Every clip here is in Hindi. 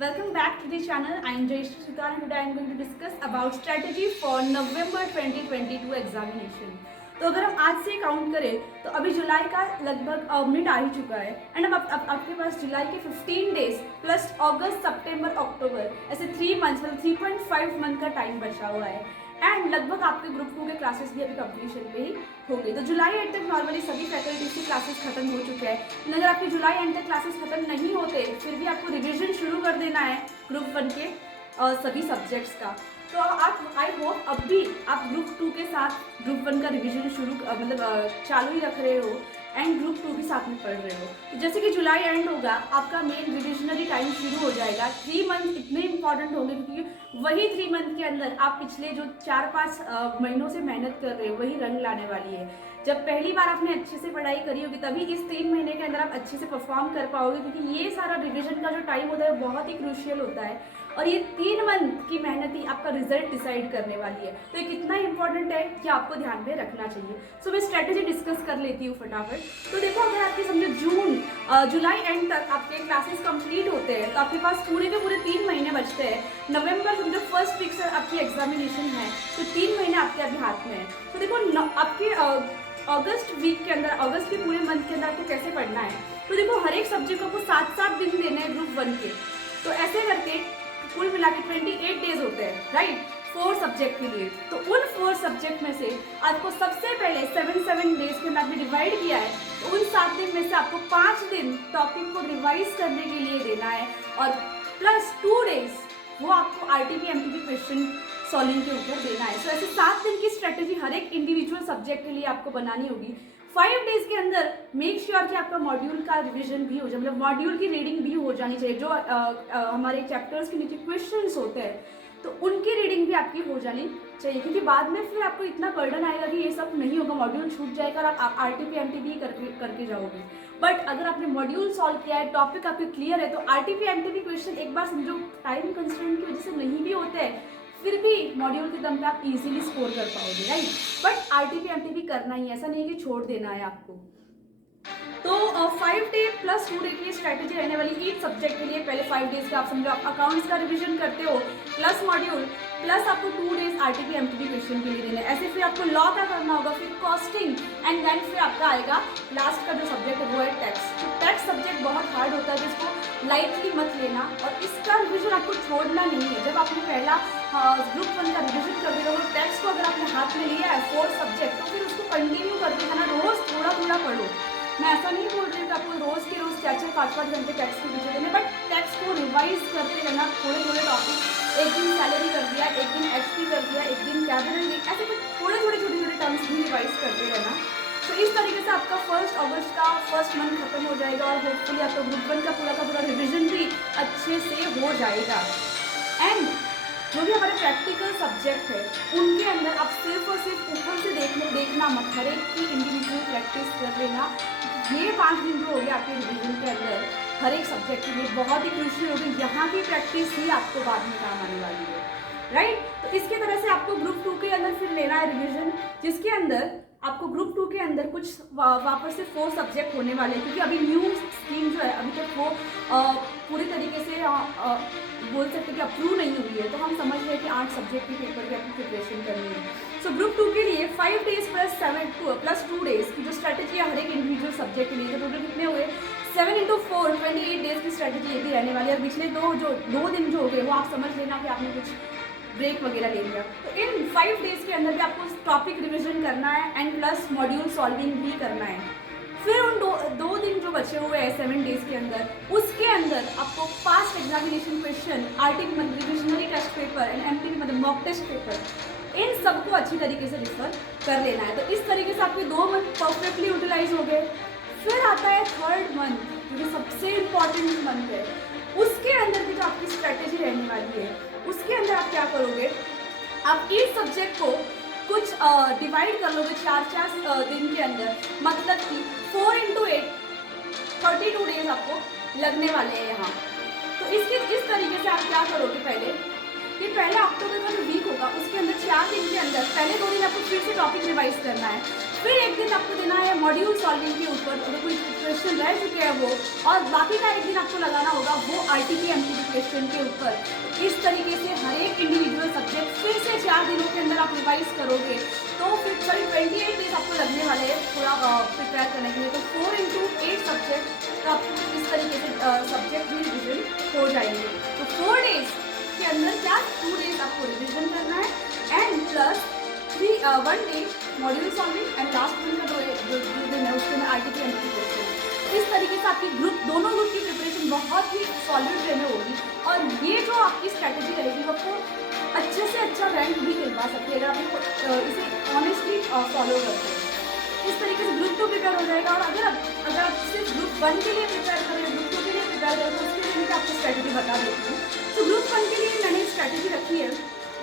Welcome back to the channel. I am Jayashree Sukar and today I am going to discuss about strategy for November 2022 examination. तो अगर हम आज से काउंट करें तो अभी जुलाई का लगभग मिड आ ही चुका है एंड अब आपके पास जुलाई के 15 डेज प्लस अगस्त सितंबर अक्टूबर ऐसे 3 मंथ्स मतलब 3.5 मंथ का टाइम बचा हुआ है एंड लगभग आपके ग्रुप 2 के क्लासेस भी अभी कंप्लीशन पे ही होंगे। तो जुलाई एंड तक नॉर्मली सभी फैकल्टीज के क्लासेस खत्म हो चुके हैं। अगर आपके जुलाई एंड तक क्लासेस खत्म नहीं होते फिर भी आपको रिविजन शुरू कर देना है ग्रुप 1 के सभी सब्जेक्ट्स का। तो आप आई होप अब भी आप ग्रुप 2 के साथ ग्रुप 1 का रिविजन शुरू चालू ही रख रहे हो एंड ग्रुप 2 भी साथ में पढ़ रहे हो। तो जैसे कि जुलाई एंड होगा आपका मेन रिविजनरी टाइम शुरू हो जाएगा। 3 मंथ इतने इंपॉर्टेंट होंगे क्योंकि वही 3 मंथ के अंदर आप पिछले जो 4-5 महीनों से मेहनत कर रहे हो वही रंग लाने वाली है। जब पहली बार आपने अच्छे से पढ़ाई करी होगी तभी इस 3 महीने के अंदर आप अच्छे से परफॉर्म कर पाओगे, क्योंकि ये सारा रिविजन का जो टाइम होता है बहुत ही क्रूशियल होता है और ये 3 मंथ की मेहनत ही आपका रिजल्ट डिसाइड करने वाली है। तो ये कितना इंपॉर्टेंट है कि आपको ध्यान में रखना चाहिए। सो मैं स्ट्रेटेजी डिस्कस कर लेती हूँ फटाफट। तो देखो, अगर आपके समझो जुलाई एंड तक आपके क्लासेस कंप्लीट होते हैं तो आपके पास पूरे के पूरे 3 महीने बचते हैं। नवंबर समझो फर्स्ट वीक से आपकी एग्जामिनेशन है तो 3 महीने आपके अभी हाथ में है। तो देखो आपके अगस्त वीक के अंदर, अगस्त के पूरे मंथ के अंदर आपको कैसे पढ़ना है। तो देखो हर एक सब्जेक्ट को आपको 7-7 दिन देने हैं ग्रुप 1 के। तो ऐसे करके कुल मिला के 28 डेज होते हैं, राइट, 4 सब्जेक्ट के लिए। तो उन 4 सब्जेक्ट में से आपको सबसे पहले 7 डेज के अंदर आपने डिवाइड किया है तो उन 7 दिन में से आपको 5 दिन टॉपिक को रिवाइज करने के लिए देना है और प्लस 2 डेज वो आपको RTP MTP क्वेश्चन सॉल्विंग के ऊपर देना है। तो ऐसे 7 दिन की स्ट्रेटेजी हर एक इंडिविजुअल सब्जेक्ट के लिए आपको बनानी होगी। 5 डेज के अंदर मेक श्योर कि आपका मॉड्यूल का रिवीजन भी हो जाए, मतलब मॉड्यूल की रीडिंग भी हो जानी चाहिए। जो हमारे चैप्टर्स के नीचे क्वेश्चंस होते हैं तो उनकी रीडिंग भी आपकी हो जानी चाहिए, क्योंकि बाद में फिर आपको इतना बर्डन आएगा कि ये सब नहीं होगा, मॉड्यूल छूट जाएगा और आप RTP MTP करके जाओगे। बट अगर आपने मॉड्यूल सॉल्व किया है, टॉपिक आपके क्लियर है, तो RTP MTP क्वेश्चन एक बार समझो टाइम कंस्ट्रेंट की वजह से नहीं भी होते हैं फिर भी मॉड्यूल के दम पे आप इजीली स्कोर कर पाओगे, राइट। बट RTP MTP करना ही, ऐसा नहीं है कि छोड़ देना है आपको। तो 5 डे प्लस 2 डे की स्ट्रैटेजी रहने वाली ईच सब्जेक्ट के लिए। पहले 5 डेज का आप समझो आप अकाउंट्स का रिवीजन करते हो प्लस मॉड्यूल प्लस आपको 2 डेज RTP MTP क्वेश्चन के लिए देना है। ऐसे फिर आपको लॉ का करना होगा, फिर कॉस्टिंग एंड देन फिर आपका आएगा लास्ट का जो सब्जेक्ट है वो है टैक्स। तो टैक्स सब्जेक्ट बहुत हार्ड होता है जिसको लाइटली मत लेना और इसका रिविजन आपको छोड़ना नहीं है। जब आपने पहला ग्रुप 1 का रिविजन कर दिया और टैक्स को अगर आपने हाथ में लिया है 4 सब्जेक्ट तो फिर उसको कंटिन्यू करके जाना, रोज थोड़ा थोड़ा पढ़ो। मैं ऐसा नहीं बोल रही कि आपको रोज के रोज 4-4, 5-5 घंटे टैक्स के पीछे देने, बट टैक्स को रिवाइज करते रहना। थोड़े थोड़े टॉपिक, एक दिन सैलरी कर दिया, एक दिन HP कर दिया, एक दिन कैबिनेट, ऐसे कुछ थोड़े छोटे टर्म्स भी रिवाइज करते रहना। तो इस तरीके से आपका 1 अगस्त का फर्स्ट मंथ खत्म हो जाएगा और होपफुली आपका ग्रुप 1 का पूरा रिविजन भी अच्छे से हो जाएगा। एंड जो भी हमारे प्रैक्टिकल सब्जेक्ट है उनके अंदर आप सिर्फ और सिर्फ ऊपर से देखना मत, हर एक की इंडिविजुअल प्रैक्टिस कर लेना। ये 5 दिन जो हो गया आपके रिविजन के अंदर हर एक सब्जेक्ट के लिए बहुत ही क्रूशियल होगी। यहाँ की प्रैक्टिस ही आपको बाद में काम आने वाली है, राइट। तो इसके तरह से आपको ग्रुप 2 के अंदर फिर लेना है रिविजन, जिसके अंदर आपको ग्रुप 2 के अंदर कुछ वापस से 4 सब्जेक्ट होने वाले हैं, क्योंकि अभी न्यू स्कीम जो है अभी तक वो पूरी तरीके से बोल सकते कि अप्रूव नहीं हुई है। तो हम समझ रहे हैं कि 8 सब्जेक्ट के पेपर की आपकी प्रिपरेशन करनी है। सो ग्रुप 2 के लिए 5 डेज प्लस 2 डेज की जो स्ट्रैटेजी है हर एक इंडिविजुअल सब्जेक्ट के लिए, तो टोटल कितने हुए 7 × 4 28 डेज की स्ट्रैटेजी ये भी रहने वाली है। और पिछले 2 दिन जो हो गए वो आप समझ लेना कि आपने कुछ ब्रेक वगैरह ले लिया। तो इन 5 डेज के अंदर भी आपको टॉपिक रिविजन करना है एंड प्लस मॉड्यूल सॉल्विंग भी करना है। फिर उन 2 दिन जो बचे हुए हैं 7 डेज के अंदर, उसके अंदर आपको पास्ट एग्जामिनेशन क्वेश्चन, RTP मतलब revisionary test paper and MTP मतलब मॉक टेस्ट पेपर, इन सबको अच्छी तरीके से रिफर कर लेना है। तो इस तरीके से आपके 2 मंथ परफेक्टली यूटिलाइज हो गए। फिर आता है 3rd मंथ जो सबसे इम्पॉर्टेंट मंथ है, उसके अंदर की जो आपकी स्ट्रैटेजी रहने वाली है उसके अंदर आप क्या करोगे, आप इस सब्जेक्ट को कुछ डिवाइड कर लोगे 4-4 दिन के अंदर, मतलब कि 4 × 8 32 डेज आपको लगने वाले हैं यहाँ। तो इस तरीके से आप क्या करोगे, पहले अक्टूबर का जो वीक होगा उसके अंदर 4 दिन के अंदर पहले 2 दिन आपको फिर से टॉपिक रिवाइज करना है, फिर एक दिन आपको देना है मॉड्यूल सॉल्विंग के ऊपर, अगर कोई क्वेश्चन रह चुके हैं वो, और बाकी का एक दिन आपको लगाना होगा वो RTP MTP क्वेश्चन के ऊपर। इस तरीके से हर एक इंडिविजुअल सब्जेक्ट फिर से 4 दिनों के अंदर आप रिवाइज करोगे तो फिर 28 डेज आपको लगने वाले हैं थोड़ा प्रिपेयर करने के लिए। तो 4 into 8 सब्जेक्ट तो आपको इस तरीके से सब्जेक्ट भी रिविजन हो जाएंगे। तो 4 डेज के अंदर क्या 2 डेज आपको रिविजन करना है and plus 1 day module solving and last दिन का जो दिन है उसके अंदर RTP MTP क्वेश्चन। इस तरीके से आपकी दोनों ग्रुप की प्रिपरेशन बहुत ही सॉलिड वे में होगी और ये जो आपकी स्ट्रैटेजी रहेगी वो आपको अच्छे से अच्छा रैंक भी मिलवा सकती है अगर आप इसे ऑनेस्टली फॉलो करते हैं। इस तरीके से ग्रुप 2 प्रिपेयर हो जाएगा। और अगर आप सिर्फ ग्रुप 1 के लिए प्रिपेयर करें, ग्रुप 2 के लिए प्रिपेयर करें तो उसके लिए मैं आपको स्ट्रैटेजी बता देती हूँ। तो ग्रुप 1 के लिए मैंने स्ट्रैटेजी रखी है,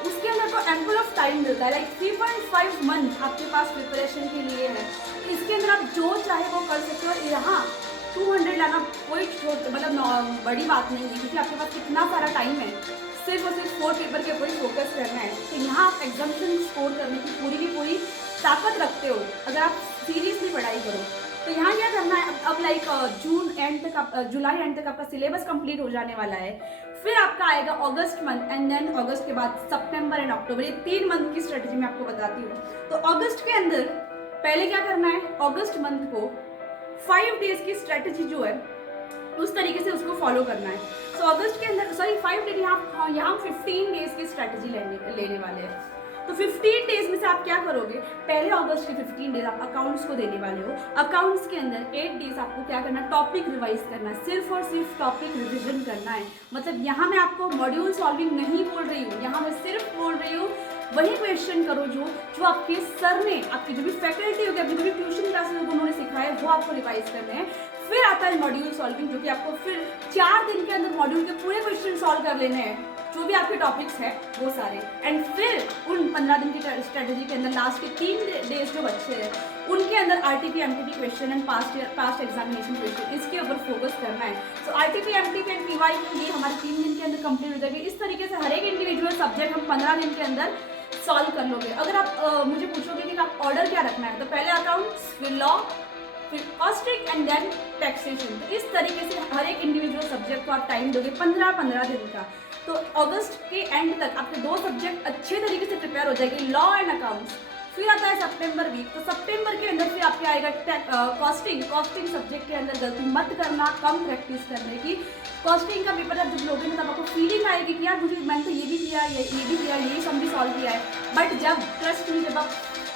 उसके अंदर को एम्पल ऑफ टाइम मिलता है, लाइक 3.5 मंथ आपके पास प्रिपरेशन के लिए है। इसके अंदर आप जो चाहे वो कर सकते हो। यहाँ 200 लाना कोई मतलब बड़ी बात नहीं है क्योंकि आपके पास कितना सारा टाइम है, सिर्फ और सिर्फ 4 पेपर के ऊपर फोकस करना है। तो यहाँ आप एग्जामिनेशन स्कोर करने की पूरी ताकत रखते हो अगर आप सीरियसली पढ़ाई करो। तो यहाँ क्या करना है, अब लाइक जुलाई एंड तक आपका सिलेबस कंप्लीट हो जाने वाला है। फिर आपका आएगा अगस्त मंथ एंड देन अगस्त के बाद सितंबर एंड अक्टूबर, ये 3 मंथ की स्ट्रेटजी मैं आपको बताती हूँ। तो अगस्त के अंदर पहले क्या करना है, अगस्त मंथ को 5 डेज की स्ट्रेटजी जो है उस तरीके से उसको फॉलो करना है। सो अगस्त के अंदर 5 डेज यहाँ 15 डेज की स्ट्रेटजी लेने वाले हैं। तो 15 डेज में से आप क्या करोगे, पहले अगस्त के 15 डेज आप अकाउंट्स को देने वाले हो। अकाउंट्स के अंदर 8 डेज आपको क्या करना है, टॉपिक रिवाइज करना है, सिर्फ और सिर्फ टॉपिक रिविजन करना है। मतलब यहाँ मैं आपको मॉड्यूल सॉल्विंग नहीं बोल रही हूँ, यहाँ मैं सिर्फ बोल रही हूँ वही क्वेश्चन करो जो आपके सर ने, आपकी जो भी फैकल्टी होगी, आपकी जो भी ट्यूशन क्लासेस उन्होंने सिखाया है वो आपको रिवाइज करने हैं। फिर आता है मॉड्यूल सॉल्विंग, जो कि आपको फिर 4 दिन के अंदर मॉड्यूल के पूरे क्वेश्चन सॉल्व कर लेने हैं, जो भी आपके टॉपिक्स हैं वो सारे। एंड फिर उन 15 दिन की स्ट्रेटजी के अंदर लास्ट के 3 डेज जो बच्चे हैं उनके अंदर RTP MTP question and past examination question, इसके ऊपर फोकस करना है। सो RTP MTP एंड PYQ ये हमारे 3 दिन के अंदर कंप्लीट हो जाएगी। इस तरीके से हर एक इंडिविजुअल सब्जेक्ट हम 15 दिन के अंदर सॉल्व कर लोगे। अगर आप मुझे पूछोगे कि आप ऑर्डर क्या रखना है, तो पहले अकाउंट्स, फिर लॉ, फिर कॉस्टिंग एंड देन टैक्सेशन। तो इस तरीके से हर एक इंडिविजुअल सब्जेक्ट को आप टाइम दोगे 15 दिन का। तो अगस्त के एंड तक आपके 2 सब्जेक्ट अच्छे तरीके से प्रिपेयर हो जाएंगे, लॉ एंड अकाउंट्स। फिर आता है सितंबर वीक, तो सितंबर के अंदर फिर आपके आएगा कॉस्टिंग सब्जेक्ट के अंदर गलती मत करना, कम प्रैक्टिस करने की। कॉस्टिंग का पेपर आप जब लोगे ना तब आपको फीलिंग आएगी कि यार मुझे मैंने तो ये भी किया, ये भी किया, ये सम भी सॉल्व किया है। बट जब ट्रस्ट में जब आप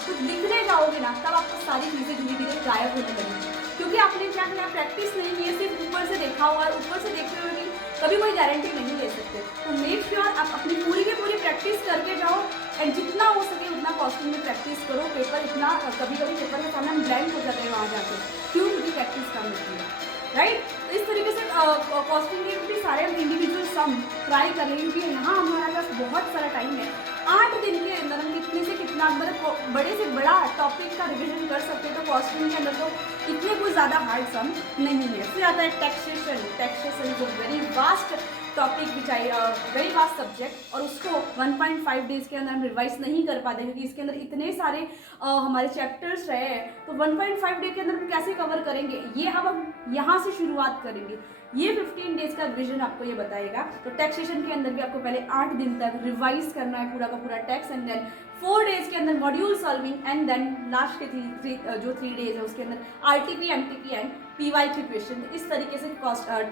कुछ लिखने जाओगे ना तब आपको सारी चीज़ें धीरे धीरे गायब होने लगेंगी, क्योंकि आपने क्या किया, प्रैक्टिस नहीं की है, सिर्फ ऊपर से देखा हुआ है। ऊपर से देखते हुए कभी कोई गारंटी नहीं ले सकते। तो मेक श्योर आप अपनी पूरी की पूरी प्रैक्टिस करके जाओ एंड जितना हो सके उतना कॉस्टिंग में प्रैक्टिस करो। पेपर इतना कभी पेपर के सामने हम ब्लैंक हो जाते हैं वहाँ जाके, क्यों, क्योंकि प्रैक्टिस कम होती है, राइट। तो इस तरीके से कॉस्टिंग के भी सारे हम इंडिविजुअल सम ट्राई कर लेंगे, क्योंकि यहाँ हमारे पास बहुत सारा टाइम है। 8 दिन के अंदर हम कितने से कितना मतलब बड़े से बड़ा टॉपिक का रिविजन कर सकते हैं। तो कॉस्टिंग के अंदर तो इतने कोई ज़्यादा हार्ड सम नहीं है। फिर आता है taxation is a very vast topic which I very vast subject, और उसको 1.5 डेज के अंदर हम रिवाइज नहीं कर पाते क्योंकि इसके अंदर इतने सारे हमारे चैप्टर्स रहे हैं। तो 1.5 डे के अंदर हम कैसे कवर करेंगे, ये अब हम यहाँ से शुरुआत करेंगे। ये 15 डेज का रिविजन आपको ये बताएगा। तो टैक्सेशन के अंदर भी आपको पहले 8 दिन तक रिवाइज करना है पूरा का पूरा टैक्स, एंड देन 4 डेज के अंदर module solving, and then last के 3 डेज है उसके अंदर RTP MTP and PYQ question. इस तरीके से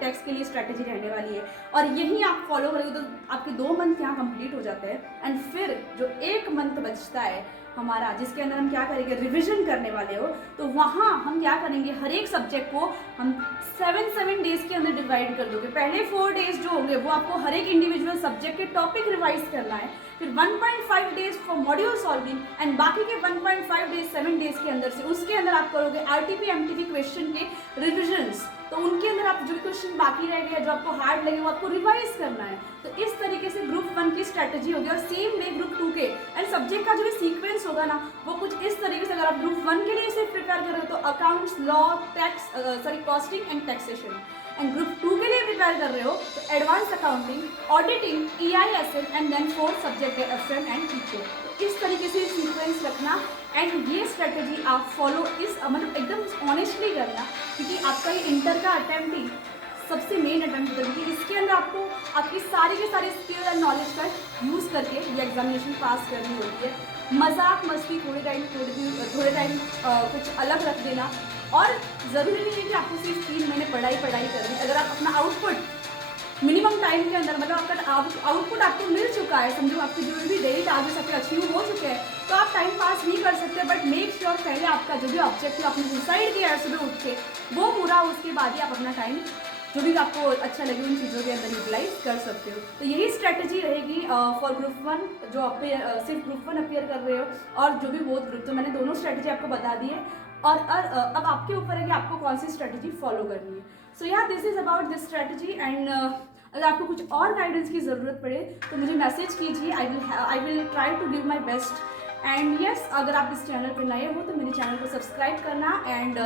टैक्स के लिए स्ट्रैटेजी रहने वाली है, और यही आप फॉलो करोगे तो आपके 2 मंथ यहाँ कंप्लीट हो जाते हैं। एंड फिर जो 1 मंथ बचता है हमारा, जिसके अंदर हम क्या करेंगे, रिविजन करने वाले हो, तो वहाँ हम क्या करेंगे, हर एक सब्जेक्ट को हम 7 डेज के अंदर डिवाइड कर दोगे। पहले 4 डेज जो होंगे वो आपको हर एक इंडिविजुअल सब्जेक्ट के टॉपिक रिवाइज करना है, फिर 1.5 days for module solving, and बाकी के 1.5 डेज 7 डेज के अंदर से उसके अंदर आप करोगे RTP MTP क्वेश्चन के रिविजन्स। तो उनके अंदर आप जो क्वेश्चन बाकी रह गए, जो आपको हार्ड लगे, वो आपको रिवाइज करना है। तो इस तरीके से ग्रुप 1 की स्ट्रैटेजी होगी, और सेम वे ग्रुप 2 के एंड सब्जेक्ट का जो भी सीक्वेंस होगा ना वो कुछ इस तरीके से। अगर आप ग्रुप 1 के लिए इसे प्रिपेयर करोगे तो accounts, law, tax, costing and taxation, and group 2 के लिए प्रिपेयर कर रहे हो तो advance accounting, auditing, EISM and then 4th subject है FM एंड इको। तो इस तरीके से सीक्वेंस रखना एंड ये स्ट्रेटजी आप फॉलो मतलब एकदम ऑनेस्टली करना, क्योंकि आपका ये इंटर का अटेम्प्ट ही सबसे मेन अटेम्प्ट होता है, क्योंकि इसके अंदर आपको आपकी सारी के सारे स्किल एंड नॉलेज का यूज़ करके ये एग्जामिनेशन पास करनी होती है। मजाक मस्ती थोड़े टाइम कुछ अलग रख देना, और ज़रूरी नहीं है कि आपको सिर्फ 3 महीने पढ़ाई करनी। अगर आप अपना आउटपुट मिनिमम टाइम के अंदर, मतलब आपका आउटपुट आपको मिल चुका है, समझो आपके जो भी डेली टारगेट्स आपके अचीव हो चुके हैं, तो आप टाइम पास नहीं कर सकते, बट मेक श्योर पहले आपका जो भी ऑब्जेक्टिव आपने डिसाइड किया है सुबह उठ के वो पूरा, उसके बाद ही आप अपना टाइम जो भी आपको अच्छा लगे उन चीज़ों के अंदर यूटिलाइज कर सकते हो। तो यही स्ट्रेटजी रहेगी फॉर ग्रुप 1 जो आप सिर्फ ग्रुप 1 अपियर कर रहे हो, और जो भी बोथ ग्रुप, तो मैंने दोनों स्ट्रेटजी आपको बता दी है, और अब आपके ऊपर है कि आपको कौन सी स्ट्रेटजी फॉलो करनी है। सो या this is about this strategy, and अगर आपको कुछ और गाइडेंस की ज़रूरत पड़े तो मुझे मैसेज कीजिए, I will try to give my best. And yes, अगर आप इस चैनल पर नए हो तो मेरे चैनल को सब्सक्राइब करना, एंड